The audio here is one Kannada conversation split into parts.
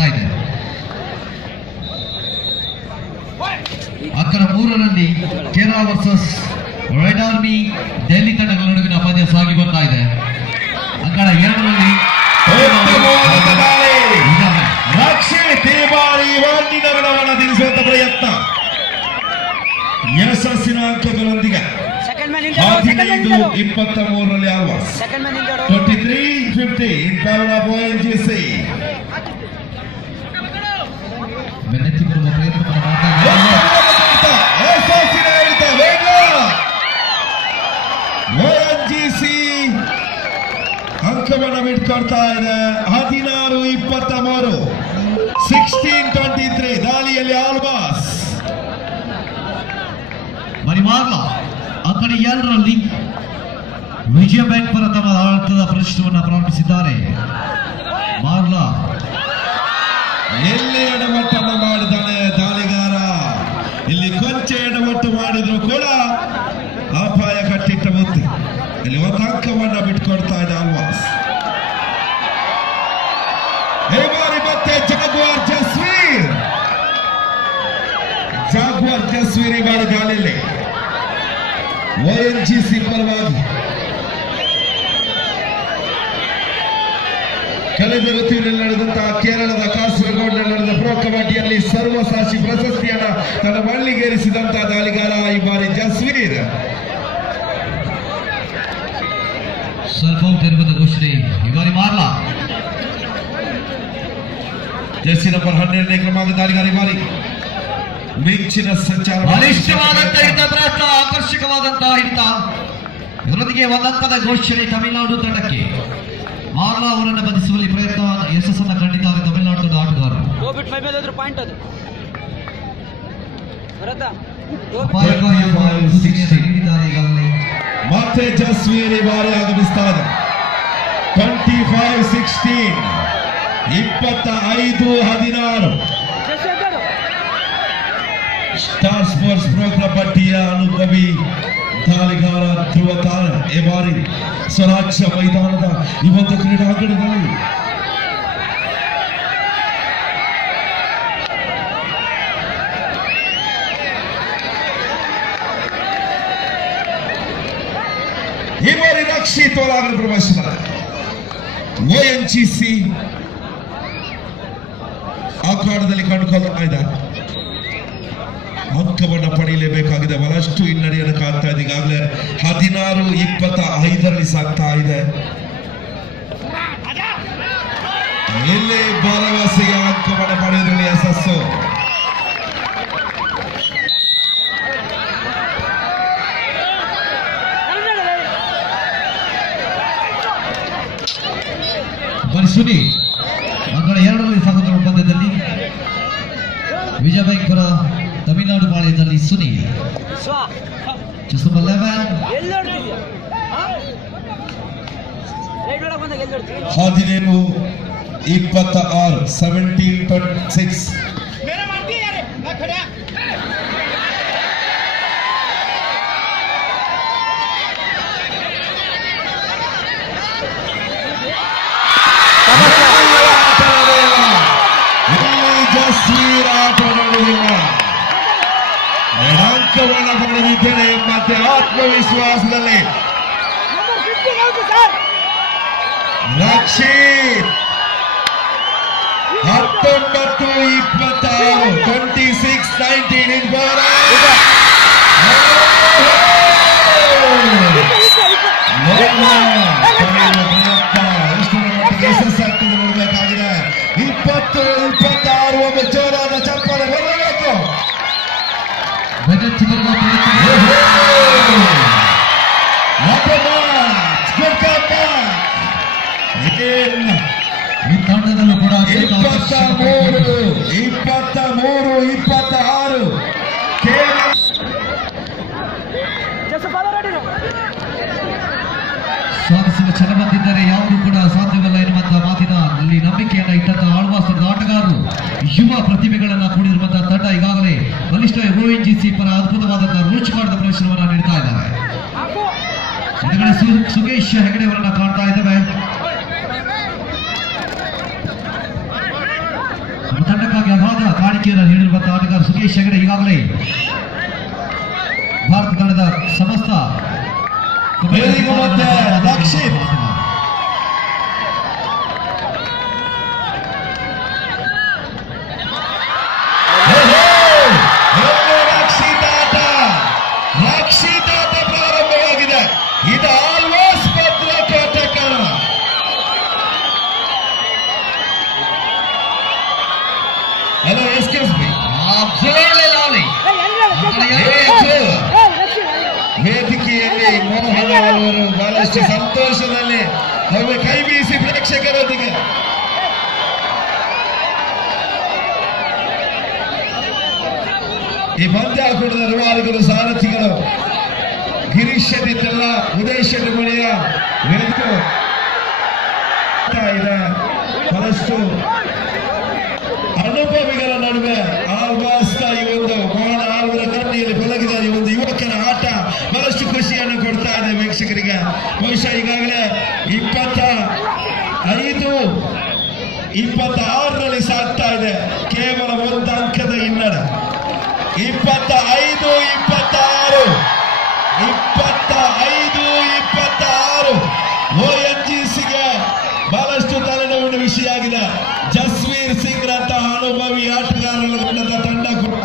ಬರ್ತಾ ಇದೆ. ಅಕ್ಕರ 3ರಲ್ಲಿ Kerala versus red army Delhi ತಂಡಗಳ ನಡುವಿನ ಪಂದ್ಯ ಸಾಗಿ ಬರ್ತಾ ಇದೆ. ಅಕ್ಕರ 2ರಲ್ಲಿ ರಕ್ಷಿತ್ ಈ ಬಾರಿ ವಾಂಡಿನ ಗಣವನ್ನು ತಿಳಿಸುವಂತ ಪ್ರಯತ್ನ ಯಶಸ್ಸಿನ ಅಂಕಗಳೊಂದಿಗೆ 15-23ರಲ್ಲಿ Alva's 23-50 in favor of ONGC. ಬೆನ್ನೆತ್ತಿ ಬರುವ ಪ್ರಯತ್ನವನ್ನು ಮಾಡ್ತಾ ONGC ಅಂಕವನ್ನು ಬಿಟ್ಕೊಡ್ತಾ ಇದೆ. 16-23 16-23 ದಾಳಿಯಲ್ಲಿ ಆಲ್ವಾಸ್. ಮರಿಮಾರ್ಲ ಆ ಕಡೆ 2ರಲ್ಲಿ ವಿಜಯ ಬ್ಯಾಂಕ್ ಪರ ತಮ್ಮ ಆಡಳಿತದ ಪ್ರದರ್ಶನವನ್ನು ಪ್ರಾರಂಭಿಸಿದ್ದಾರೆ. ಮಾರ್ಲಾ ಎಲ್ಲಿ ಎಡವಟ್ಟನ್ನು ಮಾಡಿದ್ದಾನೆ ದಾಳಿಗಾರ. ಇಲ್ಲಿ ಕೊಂಚ ಎಡವಟ್ಟು ಮಾಡಿದ್ರು ಕೂಡ ಅಪಾಯ ಕಟ್ಟಿಟ್ಟ ಬುತ್ತಿ. ಇಲ್ಲಿ ಒಂದು ಅಂಕವನ್ನ ಬಿಟ್ಕೊಡ್ತಾ ಇದೆ ಆಲ್ವಾಸ್. ಈ ಬಾರಿ ಮತ್ತೆ ಜಾಗ್ವಾರ್ ಜಸ್ವೀರ್ ಈ ಬಾರಿ ದಾಳಿಯಲ್ಲಿ ONGC ಪರವಾಗಿ. ಕಳೆದ ಋತುವಿನಲ್ಲಿ ನಡೆದಂತಹ ಕೇರಳದ ಕಾಸರಗೋಡಿನಲ್ಲಿ ನಡೆದ ಪ್ರೊ ಕಬಡ್ಡಿಯಲ್ಲಿ ಸರ್ವಸಾಕ್ಷಿ ಪ್ರಶಸ್ತಿಯನ್ನ ತನ್ನ ಮಳ್ಳಿಗೇರಿಸಿದಂತಹ ದಾಳಿಗಾರ ಈ ಬಾರಿ ಜಸ್ವೀರ್. ಸ್ವಲ್ಪ ಔಟ್ ಘೋಷಣೆ ಈ ಬಾರಿ ಮಾರ್ಲಾ. ಜರ್ಸಿ ನಂಬರ್ 12ನೇ ಕ್ರಮಾಂಕ ದಾಳಿಗಾರ ಈ ಬಾರಿ ಮಿಂಚಿನ ಸಂಚಾರ. ಬಲಿಷ್ಠವಾದಂತಹ ಹಿಡಿತ ಪ್ರಯತ್ನ, ಆಕರ್ಷಕವಾದಂತಹ ಹಿಡಿತ. ಇವರೊಂದಿಗೆ ಒಂದಂಕದ ಘೋಷಣೆ ತಮಿಳುನಾಡು ತಂಡಕ್ಕೆ. ಮಾರ್ಲಾ ಅವರನ್ನು ಬಂಧಿಸುವಲ್ಲಿ ಪ್ರಯತ್ನ ಯಶಸ್ಸನ್ನು ಕಂಡಿದ್ದಾರೆ ತಮಿಳುನಾಡು ತಂಡದ ಆಟಗಾರರು. ಮತ್ತೆ ಜಸ್ವೀರ್ ಈ ಬಾರಿ ಆಗಮಿಸ್ತಾರೆ. 25-16 25-16 ಸ್ಟಾರ್ ಸ್ಪೋರ್ಟ್ಸ್ ಪ್ರೋ ಕಬಡ್ಡಿಯ ಅನುಭವಿ ದಾಳಿಗಾರ ಧ್ರುವ ತಾರ ಈ ಬಾರಿ ಸ್ವರಾಜ್ಯ ಮೈದಾನದ ಈ ಒಂದು ಕ್ರೀಡಾಂಗಣದಲ್ಲಿ ಈ ಬಾರಿ ರಕ್ಷಿತ್ ಒಳಗಡೆ ಪ್ರವೇಶನ. ONGC ಅಖಾಡದಲ್ಲಿ ಕಂಡುಕೊಳ್ಳುತ್ತಾ ಇದ್ದಾರೆ. ಅಂಕವನ್ನು ಪಡೆಯಲೇಬೇಕಾಗಿದೆ. ಬಹಳಷ್ಟು ಹಿನ್ನಡೆಯನ್ನು ಕಾಣ್ತಾ ಇದೆ. ಈಗಾಗಲೇ 16-25ರಲ್ಲಿ ಸಾಗ್ತಾ ಇದೆ. ಇಲ್ಲಿ ಭರವಸೆಯ ಅಂಕವನ್ನು ಪಡೆಯುವುದರಲ್ಲಿ ಯಶಸ್ಸು. ಸುನಿ ಅಂಕಣ 2ರಲ್ಲಿ ಸಾಗುತ್ತಿರುವ ಪಂದ್ಯದಲ್ಲಿ ವಿಜಯ ಬ್ಯಾಂಕ್ ಪರ ತಮಿಳುನಾಡು ಪಾಳ್ಯದಲ್ಲಿ ಸುನಿ 17-26 17-26 ಜಸ್ವೀರ್ ಆಟ ನಡೆದಿಲ್ಲ. ಅಂಕವನ್ನು ಪಡೆದಿದ್ದೇನೆ ಮತ್ತೆ ಆತ್ಮವಿಶ್ವಾಸದಲ್ಲಿ ರಕ್ಷಿತ್ 19-26 26-19 in ಯಶಸ್ಸಾಗ್ತದೆ ನೋಡಬೇಕಾಗಿದೆ. 20-26 ಒಂದು ಜೋರಾದ ಚಪ್ಪಾಳೆ ಬರಬೇಕು. ಈ ತಂಡದಲ್ಲೂ ಕೂಡ 23-26 ಸಾಧಿಸುವ ಛಲ ಬಂದಿದ್ದರೆ ಯಾವುದು ಕೂಡ ಸಾಧ್ಯವಲ್ಲ ಎನ್ನುವಂತಹ ಮಾತಿನಲ್ಲಿ ನಂಬಿಕೆಯನ್ನು ಇಟ್ಟಂತಹ ಆಳ್ವಾಸ್ ಆಟಗಾರರು ಯುವ ಪ್ರತಿಭೆಗಳನ್ನ ಕೂಡಿರುವಂತಹ ತಂಡ ಈಗಾಗಲೇ ಬಲಿಷ್ಠ ONGC ಪರ ಅದ್ಭುತವಾದಂತಹ ರೋಚಕವಾದ ಪ್ರದರ್ಶನವನ್ನು ನೀಡ್ತಾ ಇದ್ದಾರೆ. ಸುಗೇಶ್ ಹೆಗಡೆ ಅವರನ್ನ ಕಾಣ್ತಾ ಇದ್ದೇವೆ. ನಮ್ಮ ತಂಡಕ್ಕಾಗಿ ಅಗಾಧ ಕಾಣಿಕೆಯನ್ನು ನೀಡಿರುವಂತಹ ಆಟಗಾರ ಸುಖೇಶ್ ಹೆಗಡೆ ಈಗಾಗಲೇ ಭಾರತ ತಂಡದ ಸಮಸ್ತ ರಕ್ಷಿತ್ ರಕ್ಷಿತಾಟ ಪ್ರಾರಂಭವಾಗಿದೆ. ಇದು ಆಲ್ವಾಸ್ ಭದ್ರಕೋಟೆ ಕಣ. ಹಲೋ ಎಕ್ಸ್ಕ್ಯೂಸ್ ಮೀ, ವೇದಿಕೆಯಲ್ಲಿ ಮೋಹನ್ ಅವರು ಬಹಳಷ್ಟು ಸಂತೋಷದಲ್ಲಿ ಅವರು ಕೈ ಬೀಸಿ ಪ್ರೇಕ್ಷಕರೊಂದಿಗೆ ಈ ಪಂದ್ಯಾಕೂಟದ ರೂವಾರಿಗಳು, ಸಾರಥಿಗಳು ಗಿರೀಶ್ ಶೆಟ್ಟಿ ತೆಲ್ಲ, ಉದಯ್ ಶೆಟ್ಟಿ ಬಳಿಯ ವೇದಿಕೆ ಇದೆ. ಬಹಳಷ್ಟು ಅನುಭವಿಗಳ ನಡುವೆ ಆಲ್ವಾಸ್ತ ಈ ಒಂದು ಮೋಹನ ಆಳ್ವರ ಕಣ್ಣಿಯಲ್ಲಿ ಬೆಳಗಿದ ಈ ಒಂದು ಯುವಕರ ಆಟ ಬಹಳಷ್ಟು ಖುಷಿಯನ್ನು ಕೊಡ್ತಾ ಇದೆ ವೀಕ್ಷಕರಿಗೆ. ಬಹುಶಃ ಈಗಾಗಲೇ 26ರಲ್ಲಿ ಸಾಗ್ತಾ ಇದೆ. ಕೇವಲ ಒಂದು ಅಂಕದ ಹಿನ್ನಡೆ. 25-26 ONGCಗೆ ಬಹಳಷ್ಟು ತಲೆನೋವಿನ ವಿಷಯ ಆಗಿದೆ. ಜಸ್ವೀರ್ ಸಿಂಗ್ ರಂತಹ ಅನುಭವಿ ಆಟಗಾರರ ತಂಡ ಕೂಡ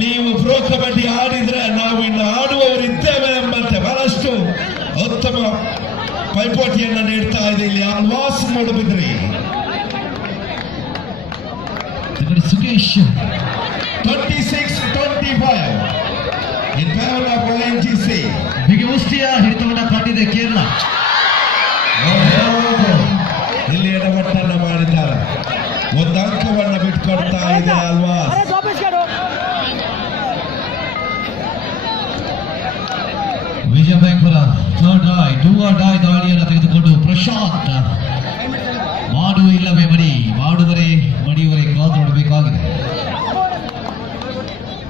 ನೀವು ಪ್ರೋ ಕಬಡ್ಡಿ ಆಡಿದ್ರೆ ನಾವು ಇನ್ನು ಆಡುವವರಿದ್ದೇವೆ ಎಂಬಂತೆ ಬಹಳಷ್ಟು ಉತ್ತಮ ಪೈಪೋಟಿಯನ್ನು ನೀಡ್ತಾ ಇದೆ ಇಲ್ಲಿ Alva's Moodbidri. Sukhesh 26-25 in favor of ONGC. ಬಿಗಿ ಮುಷ್ಟಿಯ ಹಿಡಿತವನ್ನು ಕಾಟಿದೆ ಕೇರಳ. ಇಲ್ಲಿ ಎಡವಟ್ಟನ್ನು ಮಾಡಿದ್ದಾರೆ. ಒಂದು ಅಂಕವನ್ನು ಬಿಟ್ಕೊಡ್ತಾ ಇದೆ ಆಲ್ವಾಸ್. ವಿಜಯ ಬ್ಯಾಂಕ್ಪುರ ಥರ್ಡ್ ಡಾಯ್ ಡೂ ಆರ್ ಡಾಯ್ ದಾಳಿಯನ್ನು ತೆಗೆದುಕೊಂಡು ಪ್ರಶಾಂತ್ ಮಾಡು ಇಲ್ಲವೇ ಮಡಿ, ಮಾಡುವರೆ ಮಡಿಯವರೆ ಕಾದು ನೋಡಬೇಕಾಗಿದೆ.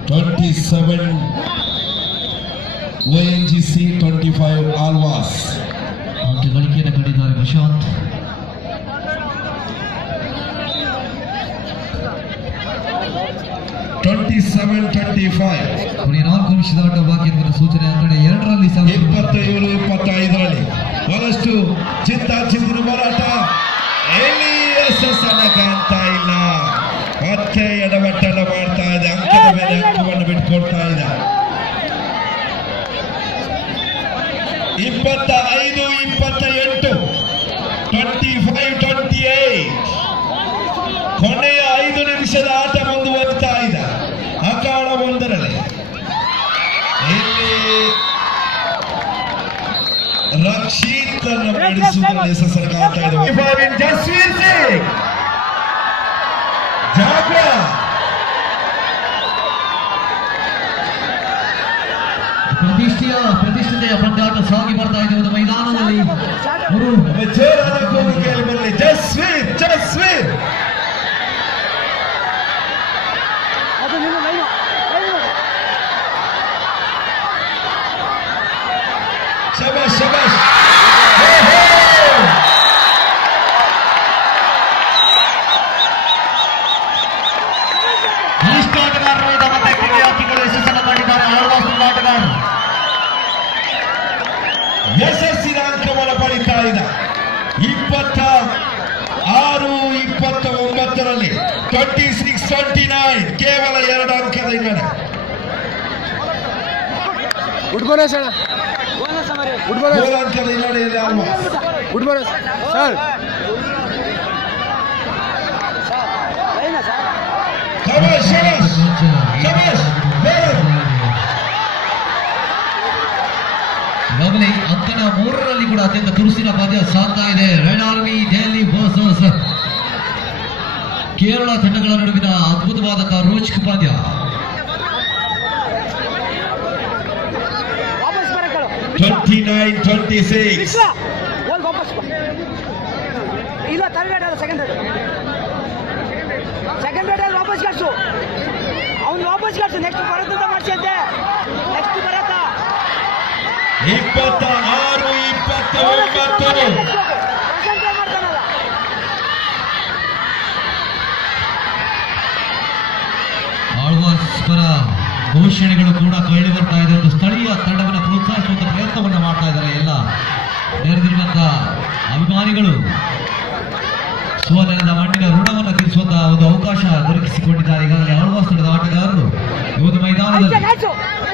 27 ONGC 25 ಆಲ್ವಾಸ್. ಅಂಕ ಗಳಿಕೆಯನ್ನು ಕಂಡಿದ್ದಾರೆ ಪ್ರಶಾಂತ್. 27-25 ಕೊನೆಯ 4 ನಿಮಿಷದ ಆಟ ಬಾಕಿ ಎನ್ನುವ ಸೂಚನೆ. ಅಂಕಣೆ 2ರಲ್ಲಿ 25 ಬಹಳಷ್ಟು ಚಿಂತಿನ ಹೋರಾಟ. ಎಲ್ಲಿ ಯಶಸ್ಸನ್ನು ಕಾಣ್ತಾ ಇಲ್ಲ. ಮತ್ತೆ ಎಡವಟ್ಟನ್ನು ಮಾಡ್ತಾ ಇದೆ. ಅಂಕದ ಮೇಲೆ ಅಂಕವನ್ನು ಬಿಟ್ಕೊಡ್ತಾ ಇದೆ. 25-28 25-28 ಕೊನೆಯ 5 ನಿಮಿಷದ ಆಟ ಮುಂದುವರಿತಾ ಇದೆ. ಅಖಾಡ 1ರಲ್ಲಿ ಇಲ್ಲಿ ರಕ್ಷಿತ್ ಅನ್ನು ನಡೆಸುವುದರಲ್ಲಿ ಯಶಸ್ಸನ್ನು ಕಾಣ್ತಾ ಇದೆ. ಜಸ್ವೀರ್ ಸಿಂಗ್ ಜಾಗ್ರಾ ಪ್ರತಿಷ್ಠೆಯ ಪಂದ್ಯಾಟ ಸಾಗಿ ಬರ್ತಾ ಇದೆ ಒಂದು ಮೈದಾನದಲ್ಲಿ. ಜೋರಾದ ಕೂಗುವಿಕೆಯಲ್ಲಿ ಬರಲಿ ಜಸ್ವೀರ್. ಶಬಾಷ್. ಬಲಿಷ್ಠ ಆಟಗಾರರಾದ ಮತ್ತೆ ಕ್ರೀಡಾರ್ಥಿಗಳು ಯಶಸ್ಸನ್ನು ಮಾಡಿದ್ದಾರೆ. ಆಳ್ವಾಸ್ ಆಟಗಾರರು ಯಶಸ್ಸಿನ ಅಂಕವನ್ನು ಪಡಿತಾ ಇದೆ. 26-29ರಲ್ಲಿ 26-29 ಕೇವಲ 2 ಅಂಕದ ಹಿನ್ನಡೆ. ಅಂಕದ ಹಿನ್ನಡೆಯಲ್ಲಿ ಆಲ್ವಾಸ್. ಈಗಾಗಲೇ ಅಂಕಣ 3ರಲ್ಲಿ ಕೂಡ ಅತ್ಯಂತ ತುರುಸಿನ ಪಂದ್ಯ ಸಾಗ್ತಾ ಇದೆ. Red army Delhi versus Kerala ತಂಡಗಳ ನಡುವಿನ ಅದ್ಭುತವಾದಂತಹ ರೋಚಕ ಪಂದ್ಯ. 29-26 ಇಲ್ಲ ಥರ್ಡ್ ರೇಟ್ ಅಲ್ಲ, ಸೆಕೆಂಡ್ ರೇಟ್ ಅಲ್ಲಿ ವಾಪಸ್ ಕಳ್ಸು. ಅವ್ನು ವಾಪಸ್ ಕಳ್ಸು. ನೆಕ್ಸ್ಟ್ ಬರತ್ತಂತ ಮಾಡ್ಸಂತೆ. ನೆಕ್ಸ್ಟ್ ಬರತ್ತಾ 26-29 ಪರ ಘೋಷಣೆಗಳು ಕೂಡ ಕೇಳಿ ಬರ್ತಾ ಇದೆ. ಒಂದು ಸ್ಥಳೀಯ ತಂಡವನ್ನು ಪ್ರೋತ್ಸಾಹಿಸುವಂತ ಪ್ರಯತ್ನವನ್ನು ಮಾಡ್ತಾ ಇದ್ದಾರೆ ಎಲ್ಲ ನೆರೆದಿರುವಂತ ಅಭಿಮಾನಿಗಳು. ಸೋದರದ ಮಣ್ಣಿನ ಋಣವನ್ನು ತೀರಿಸುವಂತಹ ಒಂದು ಅವಕಾಶ ದೊರಕಿಸಿಕೊಂಡಿದ್ದಾರೆ ಈಗಾಗಲೇ ಆಳ್ವಾಸ್ ತಂಡದ ಆಟಗಾರರು. ಈ ಒಂದು ಮೈದಾನದಲ್ಲಿ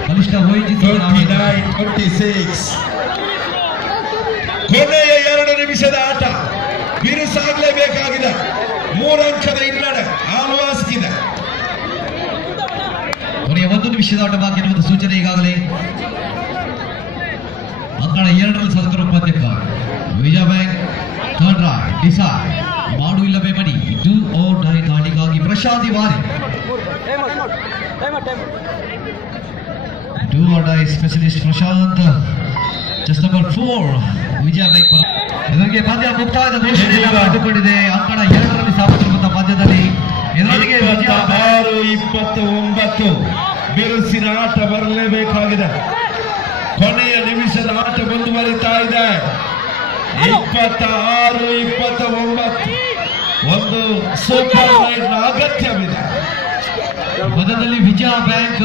ಕನಿಷ್ಠ ONGC 29-26 ಕೊನೆಯ 2 ನಿಮಿಷದ ಆಟ ಬಿರುಸಾಗಲೇಬೇಕಾಗಿದೆ. 3 ಅಂಕದ ಹಿನ್ನಡೆ ಆಳ್ವಾಸ್ಗಿದೆ. ಕೊನೆಯ 1 ನಿಮಿಷದ ಆಟ ಬಾಕಿ ಎನ್ನುವಂತ ಸೂಚನೆ ಈಗಾಗಲೇ ಅಂಕಣ 2ರಲ್ಲಿ ಸದಸ್ಯರ ಉಪಾಧ್ಯಕ್ಷ Vijaya bank third right decide ಮಾಡು ಇಲ್ಲವೇ ಮನಿ ಡೂ ಆರ್ ಡೈ ದಾಳಿಗಾಗಿ ಪ್ರಶಾಂತಿ ವಾರಿ do or die specialist Prashant just number 4 Vijaya bank ಇದರಿಗೆ ಪಂದ್ಯ ಮುಕ್ತಾಯದ ಘೋಷಣೆಯನ್ನು ಪಡೆದುಕೊಂಡಿದೆ. ಅಂಕಣ 2ರಲ್ಲಿ ಸಾಗುತ್ತಿರುವಂತಹ ಪಂದ್ಯದಲ್ಲಿ ಎದುರಿಗೆ 26-29 ಬಿರುಸಿನ ಆಟ ಬರಲೇಬೇಕಾಗಿದೆ. ಕೊನೆಯ ನಿಮಿಷದ ಆಟ ಮುಂದುವರಿತಾ ಇದೆ. 26-29 ಒಂದು ಸೂಪರ್ ರೈಡ್ ಅಗತ್ಯವಿದೆ. ಪಂದ್ಯದಲ್ಲಿ ವಿಜಯ ಬ್ಯಾಂಕ್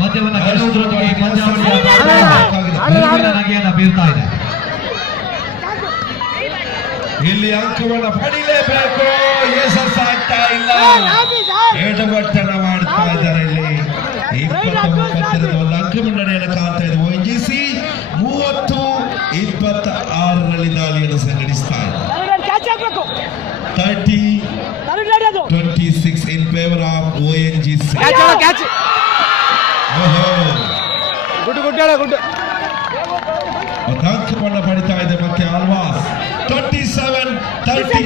ಪಂದ್ಯವನ್ನು ಗೆಲ್ಲುವುದರೊಂದಿಗೆ ಪಂದ್ಯಾವಳಿಯ ನಗೆಯನ್ನು ಬೀರ್ತಾ ಇದೆ. ಇಲ್ಲಿ ಅಂಕವನ್ನು ಪಡಿಲೇಬೇಕು. ಯಶಸ್ಸಾಗ್ತಾ ಇಲ್ಲ. ಎಡವಟ್ಟನ ಮಾಡ್ತಾ ಇದ್ದಾರೆ. ಇಲ್ಲಿ 29 ಒಂದು ಅಂಕ ಮುನ್ನಡೆಯನ್ನು ಕಾಣ್ತಾ ಇದೆ. ONGC 30-26ರಲ್ಲಿ ದಾಳಿಯನ್ನು ಸಂಘಟಿಸ್ತಾ ಇದೆ. 30-26 ಇನ್ ಫೇವರ್ ಆಫ್ ONGC. ಒಂದು ಅಂಕವನ್ನು ಪಡಿತಾ ಇದೆ ಮತ್ತೆ ಆಳ್ವಾಸ್. 27-30